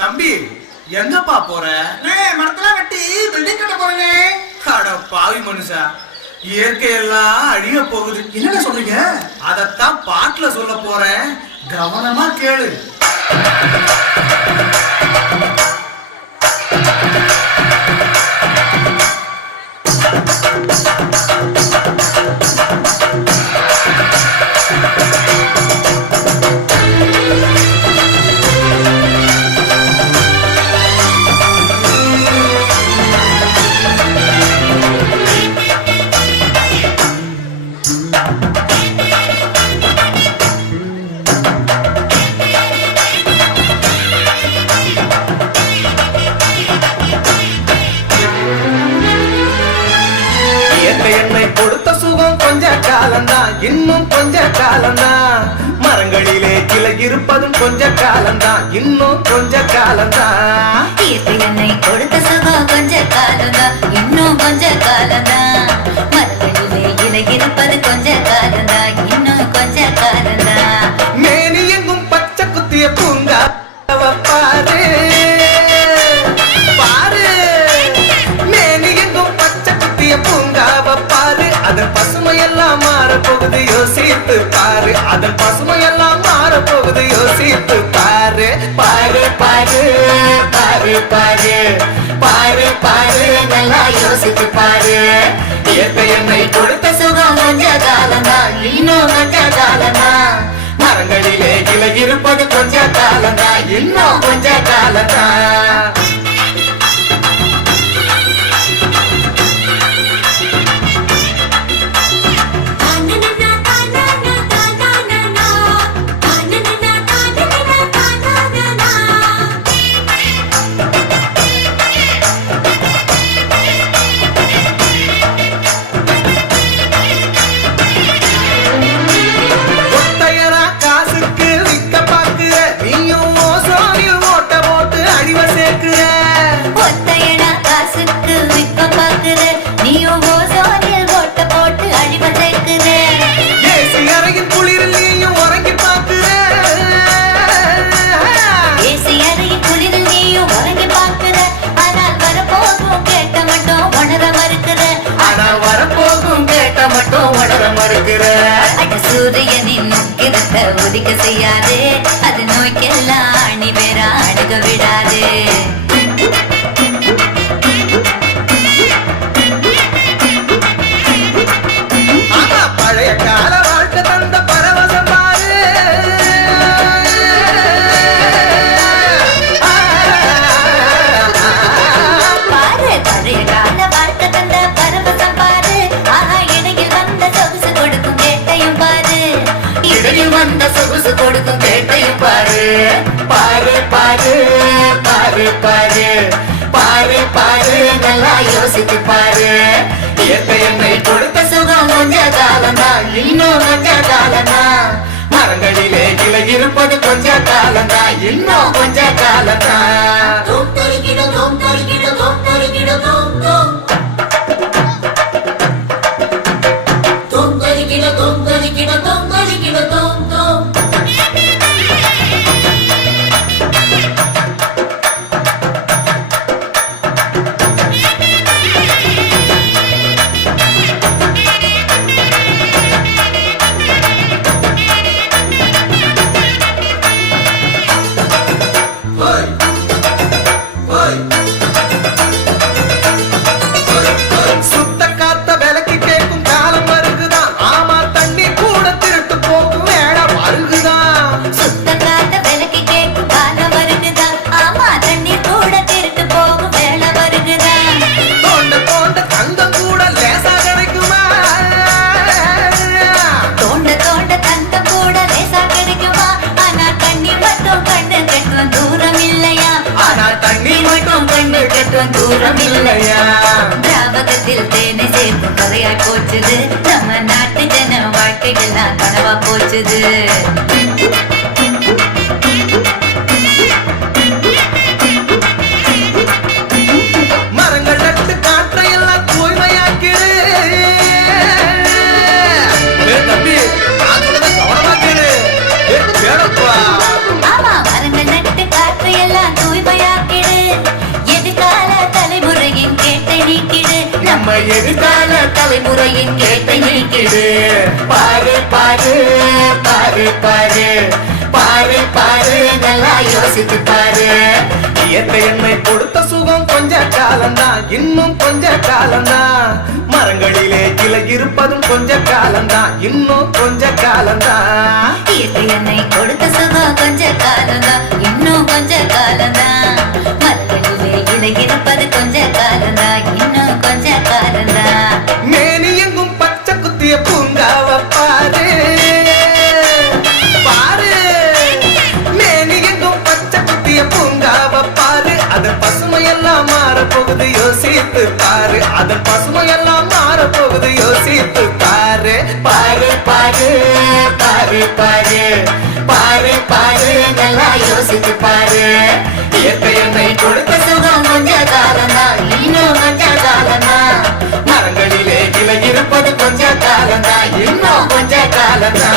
தம்பி எங்கப்பா போற? மரத்தெல்லாம் வெட்டி பில்டிங் கட்ட போறேனே. அட பாவி மனுஷா, இயற்கையெல்லாம் அழிய போகுது. என்னடா சொல்றீங்க? அதத்தான் பாட்டுல சொல்ல போறேன், கவனமா கேளு. இன்னும் கொஞ்ச காலம்தான், மரங்களிலே கிளை இருப்பதும் கொஞ்ச காலம்தான், இன்னும் கொஞ்ச காலம்தான். என்னை கொடுத்த சுகம் கொஞ்ச காலம்தான், இன்னும் கொஞ்ச காலம்தான், மரங்களிலே இலை இருப்பது கொஞ்ச காலம்தான், இன்னும் கொஞ்ச காலம்தான். மேனி எங்கும் பச்சை குத்திய பூங்கா பாரு பாரு, மேனி எங்கும் பச்சை குத்திய பூங்காவ பாரு, அதன் பசுமையெல்லாம் மாற போகுது யோசித்து பாரு, அதன் பசுமையெல்லாம் மாற போகுது யோசித்து பாரு. பாரு பாரு பாரு பாரு பாரு பாரு, நல்லா யோசித்து பாரு. இயற்கை என்னை கொடுத்த சுகம் கொஞ்ச காலம்தான், இன்னும் கொஞ்ச காலம்தான், மரங்களிலே இலை இருப்பது கொஞ்ச காலம்தான், இன்னும் கொஞ்ச காலம்தான். சூரியனின் முக்கிரத்தை உதிக்க செய்யாது, அது நோய்க்கெல்லாம் அணி வேற அணுக விடாது. பழைய கால வாழ்க்கை தந்த பரவசம் பாரு, பாரு பழைய கால வாழ்க்கை தந்த பரவசம் பாரு. ஆஹா, இடையில் வந்த சொகுசு கொடுக்கும் கேட்டையும் பாரு, இடையில் வந்த சொகுசு கொடுக்கும் கேட்டையும் பாரு. பாரு பாரு பாரு பாரு பாரு பாரு, நல்லா யோசித்து பாரு. இயற்கை என்னை கொடுத்த சுகம் கொஞ்ச காலம்தான், இன்னும் கொஞ்ச காலம்தான், மரங்களிலே கிளை இருப்பது கொஞ்ச காலம்தான், இன்னும் கொஞ்ச காலம்தான். தூரம் இல்லையா? திராவகத்தில் தேனை சேர்க்கும் கதையாய் போச்சுது, நம்ம நாட்டு ஜன வாழ்க்கைகள்லாம் கனவா போச்சுது. மரங்கள் நட்டு காற்றையெல்லாம் தூய்மையாக்கிடு. தம்பி கவனமாக்கிடு. ஆமா, மரங்கள் நட்டு காற்றையெல்லாம் தூய்மை எதிர்கால தலைமுறையின் கேட்டை நீக்கிடு பாரு பாரு பாரு பாரு பாரு பாரு நல்லா யோசித்து பாரு இயற்கை என்னை கொடுத்த சுகம் கொஞ்ச காலம்தான் இன்னும் கொஞ்ச காலம்தான் மரங்களிலே கிளை இருப்பதும் கொஞ்ச காலம்தான் இன்னும் கொஞ்ச காலம்தான் இயற்கை என்னை கொடுத்த சுகம் கொஞ்ச காலம்தான் இன்னும் கொஞ்ச காலம்தான் மரங்களிலே இலை இருப்பது கொஞ்ச காலம்தான் இன்னும் கொஞ்ச காலம்தான் மேனி எங்கும் பச்சை குத்திய பூங்காவ பாரு பாரு மேனி எங்கும் பச்சை குத்திய பூங்காவ பாரு அதன் பசுமையெல்லாம் மாறப்போகுது யோசித்து பாரு அதன் பசுமையெல்லாம் மாறப்போகுது யோசித்து பாரு பாரு பாரு பாரு பாரு பாரு பாரு நல்லா யோசித்து பாரு இயற்கை என்னை கொடுத்த சுகம் கொஞ்ச காலம்தான் இன்னும் கொஞ்ச காலம்தான் மரங்களிலே கிளை இருப்பது கொஞ்ச காலம்தான் இன்னும் கொஞ்ச காலம்தான்